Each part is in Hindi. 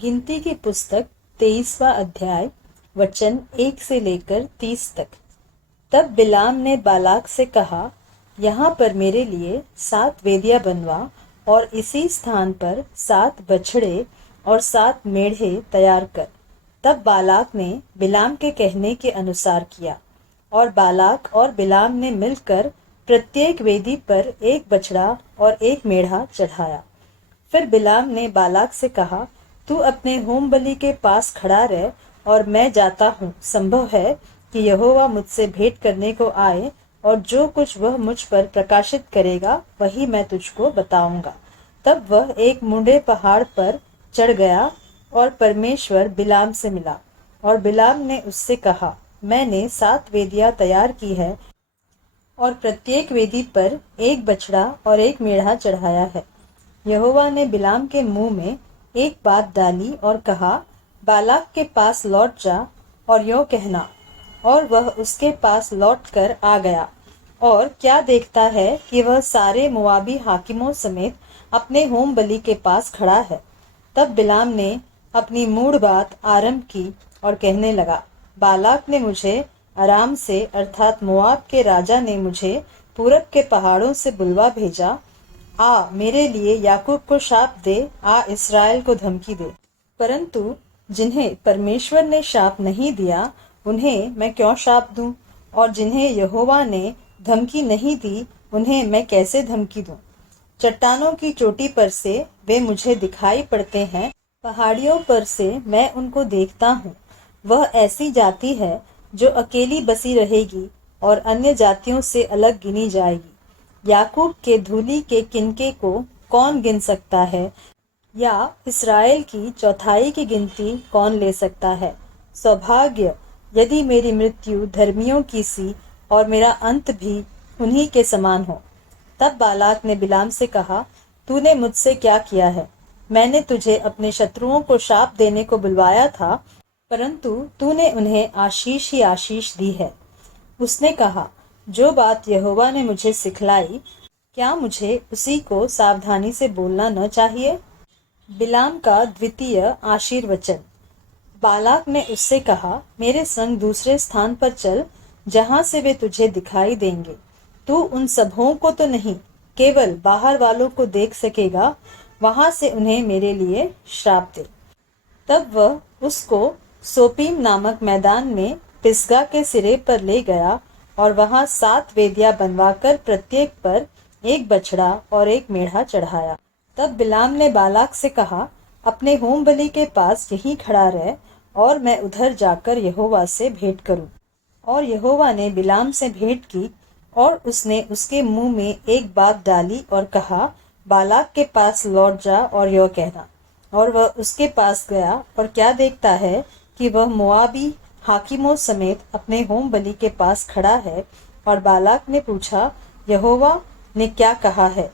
गिनती की पुस्तक 23वां अध्याय वचन 1 से लेकर 30 तक। तब बिलाम ने बालाक से कहा, यहाँ पर मेरे लिए 7 वेदियां बनवा और इसी स्थान पर 7 बछड़े और 7 मेढ़े तैयार कर। तब बालाक ने बिलाम के कहने के अनुसार किया और बालाक और बिलाम ने मिलकर प्रत्येक वेदी पर एक बछड़ा और एक मेढ़ा चढ़ाया। फिर बिलाम ने बालाक से कहा, तू अपने होम बलि के पास खड़ा रह और मैं जाता हूँ। संभव है कि यहोवा मुझसे भेंट करने को आए और जो कुछ वह मुझ पर प्रकाशित करेगा वही मैं तुझको बताऊंगा। तब वह एक मुंडे पहाड़ पर चढ़ गया और परमेश्वर बिलाम से मिला और बिलाम ने उससे कहा, मैंने 7 वेदियां तैयार की है और प्रत्येक वेदी पर एक बछड़ा और एक मेढ़ा चढ़ाया है। यहोवा ने बिलाम के मुंह में एक बात डाली और कहा, बालाक के पास लौट जा और यों कहना। और वह उसके पास लौट कर आ गया और क्या देखता है कि वह सारे मोआबी हाकिमों समेत अपने होम बलि के पास खड़ा है। तब बिलाम ने अपनी मूढ़ बात आरंभ की और कहने लगा, बालाक ने मुझे अराम से अर्थात मोआब के राजा ने मुझे पूरब के पहाड़ों से बुलवा भेजा। आ मेरे लिए याकूब को शाप दे, आ इस्राएल को धमकी दे। परंतु जिन्हें परमेश्वर ने शाप नहीं दिया उन्हें मैं क्यों शाप दूं, और जिन्हें यहोवा ने धमकी नहीं दी उन्हें मैं कैसे धमकी दूं। चट्टानों की चोटी पर से वे मुझे दिखाई पड़ते हैं, पहाड़ियों पर से मैं उनको देखता हूँ। वह ऐसी जाति है जो अकेली बसी रहेगी और अन्य जातियों से अलग गिनी जाएगी। याकूब के धूली के किनके को कौन गिन सकता है, या इस्राएल की चौथाई की गिनती कौन ले सकता है। सौभाग्य यदि मेरी मृत्यु धर्मियों की सी और मेरा अंत भी उन्हीं के समान हो। तब बालाक ने बिलाम से कहा, तूने मुझसे क्या किया है? मैंने तुझे अपने शत्रुओं को शाप देने को बुलवाया था, परंतु तूने उन्हें आशीष ही आशीष दी है। उसने कहा, जो बात यहोवा ने मुझे सिखलाई, क्या मुझे उसी को सावधानी से बोलना न चाहिए? बिलाम का द्वितीय आशीर्वचन। बालाक ने उससे कहा, मेरे संग दूसरे स्थान पर चल जहां से वे तुझे दिखाई देंगे। तू उन सबों को तो नहीं, केवल बाहर वालों को देख सकेगा। वहां से उन्हें मेरे लिए श्राप दे। तब वह उसको सोपीम नामक मैदान में पिसगा के सिरे पर ले गया और वहां 7 वेदियां बनवाकर प्रत्येक पर एक बछड़ा और एक मेढ़ा चढ़ाया। तब बिलाम ने बालाक से कहा, अपने होम बलि के पास यहीं खड़ा रह और मैं उधर जाकर यहोवा से भेंट करूं। और यहोवा ने बिलाम से भेंट की और उसने उसके मुंह में एक बात डाली और कहा, बालाक के पास लौट जा और यह कहना। और वह उसके पास गया और क्या देखता है कि वह मोआबी हाकिमों समेत अपने होम बलि के पास खड़ा है। और बालाक ने पूछा, यहोवा ने क्या कहा है?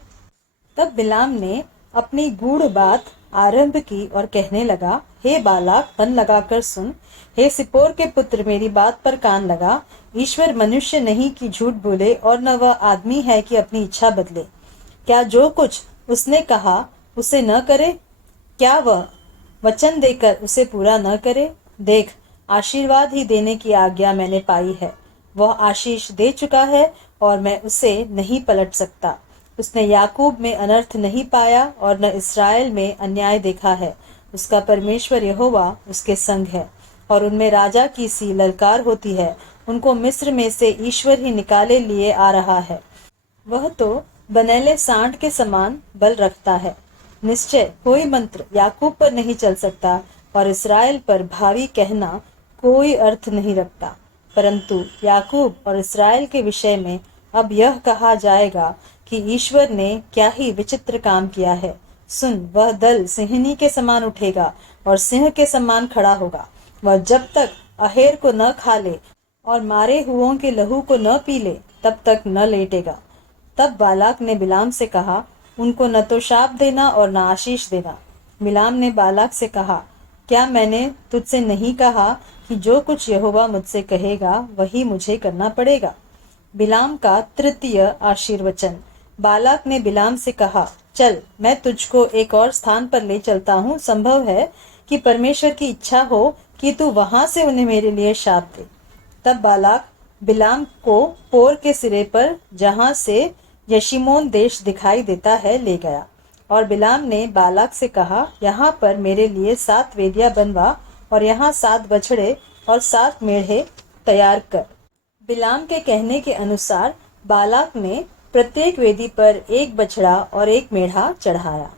तब बिलाम ने अपनी गूढ़ बात आरंभ की और कहने लगा, हे बालाक, मन लगाकर सुन। हे सिप्पोर के पुत्र, मेरी बात पर कान लगा। ईश्वर मनुष्य नहीं कि झूठ बोले और न वह आदमी है कि अपनी इच्छा बदले। क्या जो कुछ उसने कहा उसे न करे? क्या वह वचन देकर उसे पूरा न करे? देख, आशीर्वाद ही देने की आज्ञा मैंने पाई है। वह आशीष दे चुका है और मैं उसे नहीं पलट सकता। उसने याकूब में अनर्थ नहीं पाया और न इस्राएल में अन्याय देखा है। उसका परमेश्वर यहोवा उसके संग है और उनमें राजा की सी ललकार होती है। उनको मिस्र में से ईश्वर ही निकाले लिए आ रहा है। वह तो बनेले सांड के समान बल रखता है। निश्चय कोई मंत्र याकूब पर नहीं चल सकता और इस्राएल पर भावी कहना कोई अर्थ नहीं रखता। परंतु याकूब और इस्राएल के विषय में अब यह कहा जाएगा कि ईश्वर ने क्या ही विचित्र काम किया है। सुन, वह दल सिंहनी के समान उठेगा और सिंह के समान खड़ा होगा। वह जब तक अहेर को न खा ले और मारे हुओं के लहू को न पी ले तब तक न लेटेगा। तब बालाक ने बिलाम से कहा, उनको न तो शाप देना और न आशीष देना। बिलाम ने बालाक से कहा, क्या मैंने तुझसे नहीं कहा कि जो कुछ यहोवा मुझसे कहेगा वही मुझे करना पड़ेगा? बिलाम का तृतीय आशीर्वचन। बालाक ने बिलाम से कहा, चल मैं तुझको एक और स्थान पर ले चलता हूँ। संभव है कि परमेश्वर की इच्छा हो कि तू वहां से उन्हें मेरे लिए शाप दे। तब बालाक बिलाम को पोर के सिरे पर, जहां से यशीमोन देश दिखाई देता है, ले गया। और बिलाम ने बालाक से कहा, यहाँ पर मेरे लिए 7 वेदियां बनवा और यहाँ 7 बछड़े और 7 मेढ़े तैयार कर। बिलाम के कहने के अनुसार बालाक ने प्रत्येक वेदी पर एक बछड़ा और एक मेढ़ा चढ़ाया।